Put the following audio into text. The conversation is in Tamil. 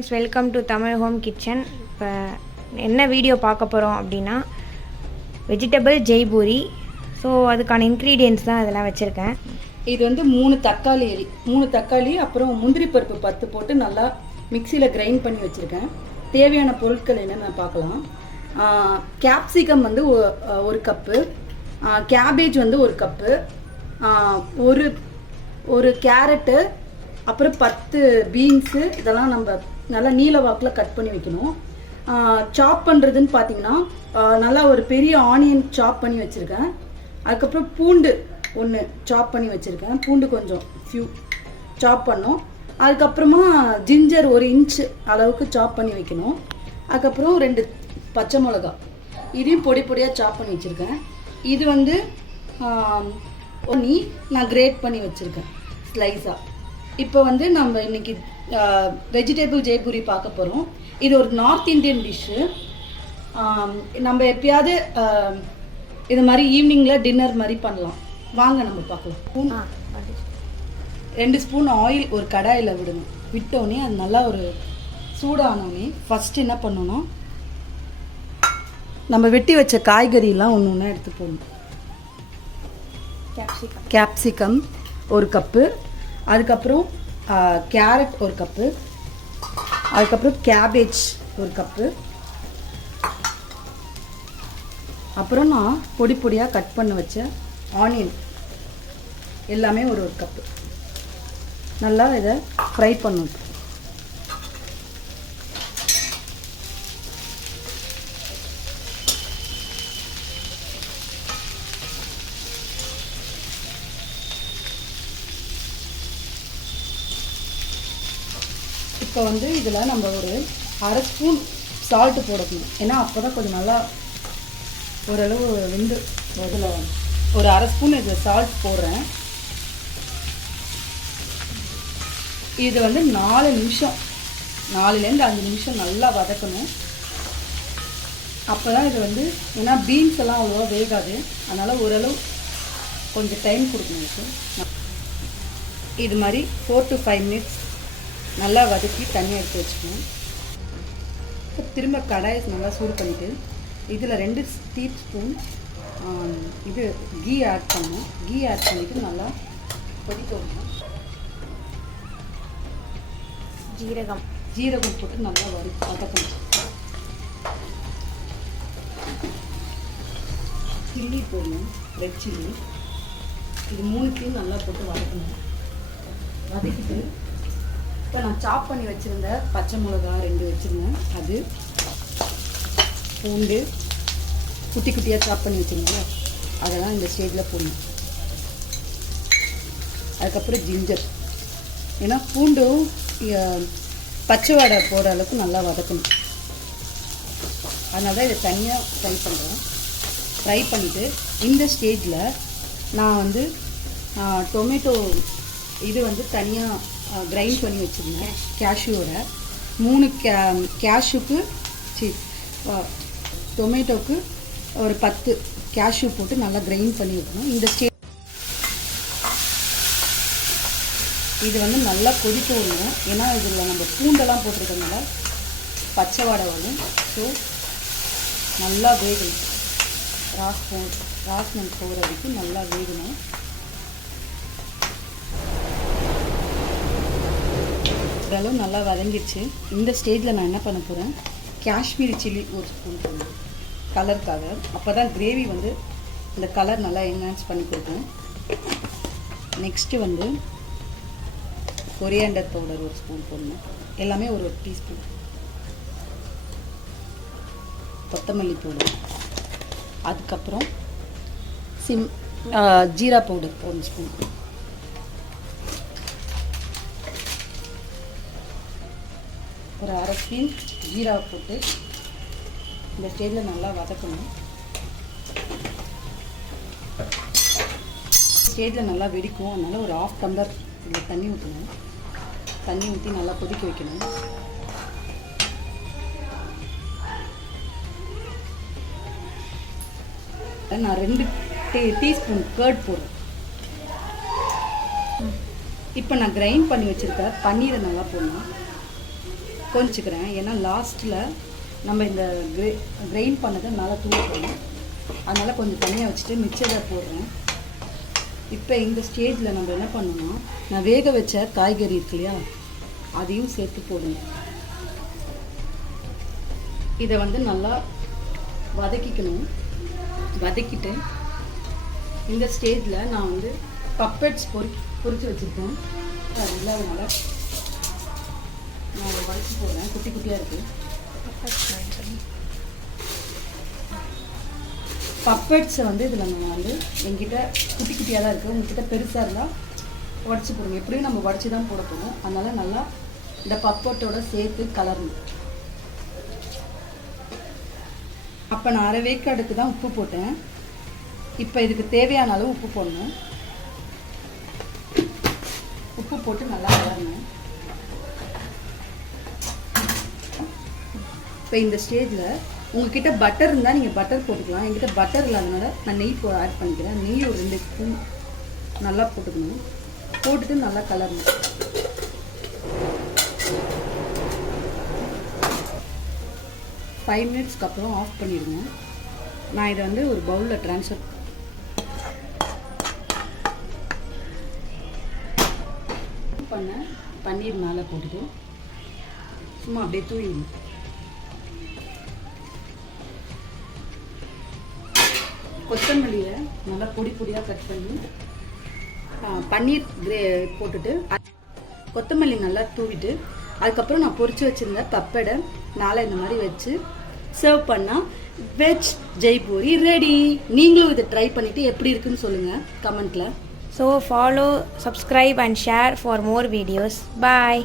Friends, welcome to Tamil home kitchen. இப்போ என்ன வீடியோ பார்க்க போகிறோம் அப்படின்னா வெஜிடபிள் ஜெய்பூரி. ஸோ அதுக்கான இன்க்ரீடியன்ட்ஸ் தான் இதெல்லாம் வச்சுருக்கேன். இது வந்து 3 தக்காளி அப்புறம் முந்திரி பருப்பு 10 போட்டு நல்லா மிக்சியில் கிரைண்ட் பண்ணி வச்சுருக்கேன். தேவையான பொருட்கள் என்னென்னு பார்க்கலாம். கேப்சிகம் வந்து 1 கப்பு, கேபேஜ் வந்து 1 கப்பு, ஒரு கேரட்டு, அப்புறம் 10 பீன்ஸு. இதெல்லாம் நம்ம நல்லா நீல வாக்கில் கட் பண்ணி வைக்கணும். சாப் பண்ணுறதுன்னு பார்த்தீங்கன்னா நல்லா ஒரு பெரிய ஆனியன் சாப் பண்ணி வச்சுருக்கேன். அதுக்கப்புறம் பூண்டு 1 சாப் பண்ணி வச்சுருக்கேன். பூண்டு கொஞ்சம் சாப் பண்ணோம். அதுக்கப்புறமா ஜிஞ்சர் 1 இன்ச் அளவுக்கு சாப் பண்ணி வைக்கணும். அதுக்கப்புறம் 2 பச்சை மிளகா, இதையும் பொடி பொடியாக சாப் பண்ணி வச்சுருக்கேன். இது வந்து நான் கிரேட் பண்ணி வச்சுருக்கேன் ஸ்லைஸாக. இப்போ வந்து நம்ம இன்னைக்கு வெஜிடபிள் ஜெய்பூரி பார்க்க போகிறோம். இது ஒரு நார்த் இந்தியன் டிஷ்ஷு. நம்ம எப்பயாவது இது மாதிரி ஈவினிங்கில் டின்னர் மாதிரி பண்ணலாம். வாங்க நம்ம பார்க்கலாம். 2 ஸ்பூன் ஆயில் ஒரு கடாயில் விடணும். விட்டோடனே அது நல்லா ஒரு சூடானோடனே ஃபஸ்ட்டு என்ன பண்ணணும், நம்ம வெட்டி வச்ச காய்கறியெல்லாம் ஒன்று ஒன்றா எடுத்து போடணும். கேப்சிகம் 1 கப்பு, அதுக்கப்புறம் கேரட் 1 கப்பு, அதுக்கப்புறம் கேபேஜ் 1 கப்பு, அப்புறம் நான் பொடி பொடியாக கட் பண்ண வச்ச ஆனியன் எல்லாமே ஒரு கப்பு. நல்லா இதை ஃப்ரை பண்ணணும். இப்போ வந்து இதில் நம்ம ஒரு 1/2 ஸ்பூன் சால்ட்டு போடணும். ஏன்னா அப்போ தான் கொஞ்சம் நல்லா ஓரளவு வெந்து. இதில் ஒரு 1/2 ஸ்பூன் இது சால்ட் போடுறேன். இது வந்து 4 நிமிஷம் 4லேருந்து 5 நிமிஷம் நல்லா வதக்கணும். அப்போ தான் இது வந்து, ஏன்னா பீன்ஸ் எல்லாம் அவ்வளோவா வேகாது, அதனால் ஓரளவு கொஞ்சம் டைம் கொடுக்கணும். இது மாதிரி 4 to 5 மினிட்ஸ் நல்லா வதக்கி தண்ணி எடுத்து வச்சுக்கணும். திரும்ப கடாயை நல்லா சூடு பண்ணிவிட்டு இதில் 2 டீஸ்பூன் இது கீ ஆட் பண்ணணும். கீ ஆட் பண்ணிவிட்டு நல்லா கொதிக்க வைக்கணும். ஜீரகம் போட்டு நல்லா வதக்கணும். சில்லி போடணும், ரெட் சில்லி. இது 3த்தையும் நல்லா போட்டு வதக்கணும். வதக்கிட்டு இப்போ நான் சாப் பண்ணி வச்சுருந்த பச்சை மிளகா 2 வச்சுருந்தேன், அது பூண்டு குட்டி குட்டியாக சாப் பண்ணி வச்சுருந்தேன், அதெல்லாம் இந்த ஸ்டேஜில் போடணும். அதுக்கப்புறம் ஜிஞ்சர், ஏன்னா பூண்டும் பச்சை வாடை போடுற அளவுக்கு நல்லா வதக்கணும். அதனால தான் இதை தனியாக ஃப்ரை பண்ணுறேன். ஃப்ரை பண்ணிவிட்டு இந்த ஸ்டேஜில் நான் வந்து டொமேட்டோ இது வந்து தனியாக கிரைண்ட் பண்ணி வச்சுருந்தேன். கேஷ்யூவோட 3 கேஷ்யூக்கு டொமேட்டோக்கு ஒரு 10 கேஷ்யூ போட்டு நல்லா கிரைண்ட் பண்ணி வைக்கணும். இந்த இது வந்து நல்லா கொதிக்க விடணும். ஏன்னா இதில் நம்ம பூண்டெல்லாம் போட்டிருக்கனால பச்சை வாடை வரும். ஸோ நல்லா வேகணும். ராஸ்மெண்ட் போகிற வரைக்கும் நல்லா வேகணும். ஓரளவு நல்லா வதங்கிடுச்சு. இந்த ஸ்டேஜில் நான் என்ன பண்ண போகிறேன், காஷ்மீரி சில்லி 1 ஸ்பூன் போடணும் கலருக்காக. அப்போ தான் கிரேவி வந்து இந்த கலர் நல்லா என்ஹான்ஸ் பண்ணி கொடுக்கும். நெக்ஸ்ட்டு வந்து கொரியாண்டர் பவுடர் 1 ஸ்பூன் போடணும். எல்லாமே ஒரு டீஸ்பூன். கொத்தமல்லி பவுடர், அதுக்கப்புறம் ஜீரா பவுடர் 1 ஸ்பூன். ஒரு 1/2 ஸ்பூன் ஜீரா போட்டு இந்த ஸ்டேஜில் நல்லா வதக்கணும். ஸ்டேஜில் நல்லா வெடிக்கும். அதனால் ஒரு 1/2 டம்ளர் இதில் தண்ணி ஊற்றணும். தண்ணி ஊற்றி நல்லா கொதிக்க வைக்கணும். நான் 2 டீஸ்பூன் கர்ட் போடுறேன். இப்போ நான் கிரைண்ட் பண்ணி வச்சுருக்க பன்னீரை நல்லா போடணும். கொஞ்சிக்கிறேன். ஏன்னா லாஸ்ட்டில் நம்ம இந்த கிரைண்ட் பண்ணதை மேலே தூக்கணும். அதனால் கொஞ்சம் தனியாக வச்சுட்டு மிச்சத்தை போடுறேன். இப்போ இந்த ஸ்டேஜில் நம்ம என்ன பண்ணணும்னா, நான் வேக வச்ச காய்கறி இருக்கு இல்லையா, அதையும் சேர்த்து போடணும். இதை வந்து நல்லா வதக்கிக்கணும். வதக்கிட்டு இந்த ஸ்டேஜில் நான் வந்து பப்பெட்ஸ் பொரிச்சு வச்சுருக்கேன். அது இல்லாதனால நான் அதை வதக்கி போடுறேன். குட்டி குட்டியாக இருக்குது. பப்பெட்ஸை வந்து இதில் நம்ம வந்து எங்கிட்ட குட்டி குட்டியாக தான் இருக்குது. உங்ககிட்ட பெருசாக இருந்தால் உடச்சி போடுங்க. எப்படியும் நம்ம உடச்சி தான் போட போகிறோம். அதனால் நல்லா இந்த பப்பெட்டோட சேர்த்து கலரணும். அப்போ நான் அரை வேக்காடுக்கு தான் உப்பு போட்டேன். இப்போ இதுக்கு தேவையான அளவு உப்பு போடணும். உப்பு போட்டு நல்லா கலரணும். இப்போ இந்த ஸ்டேஜில் உங்ககிட்ட பட்டர் இருந்தால் நீங்கள் பட்டர் போட்டுக்கலாம். என்கிட்ட பட்டர் இல்லாதனால நான் நெய் ஆட் பண்ணிக்கிறேன். நெய் ஒரு 2 ஸ்பூன் நல்லா போட்டுக்கணும். போட்டுட்டு நல்லா கலரணும். ஃபைவ் மினிட்ஸ்க்கு அப்புறம் ஆஃப் பண்ணிடுங்க. நான் இதை வந்து ஒரு பவுலில் ட்ரான்ஸ்ஃபர் பண்ண பன்னீர் மேலே போட்டுட்டு சும்மா அப்படியே தூவிடணும். கொத்தமல்லியை நல்லா பொடி பொடியாக கட் பண்ணி பன்னீர் போட்டுட்டு கொத்தமல்லி நல்லா தூவிட்டு அதுக்கப்புறம் நான் பொரிச்சு வச்சுருந்த பப்படை மேலே இந்த மாதிரி வச்சு சர்வ் பண்ணால் வெஜ் ஜெய்பூரி ரெடி. நீங்களும் இதை ட்ரை பண்ணிவிட்டு எப்படி இருக்குன்னு சொல்லுங்கள் கமெண்ட்டில். So follow, subscribe and share for more videos. Bye.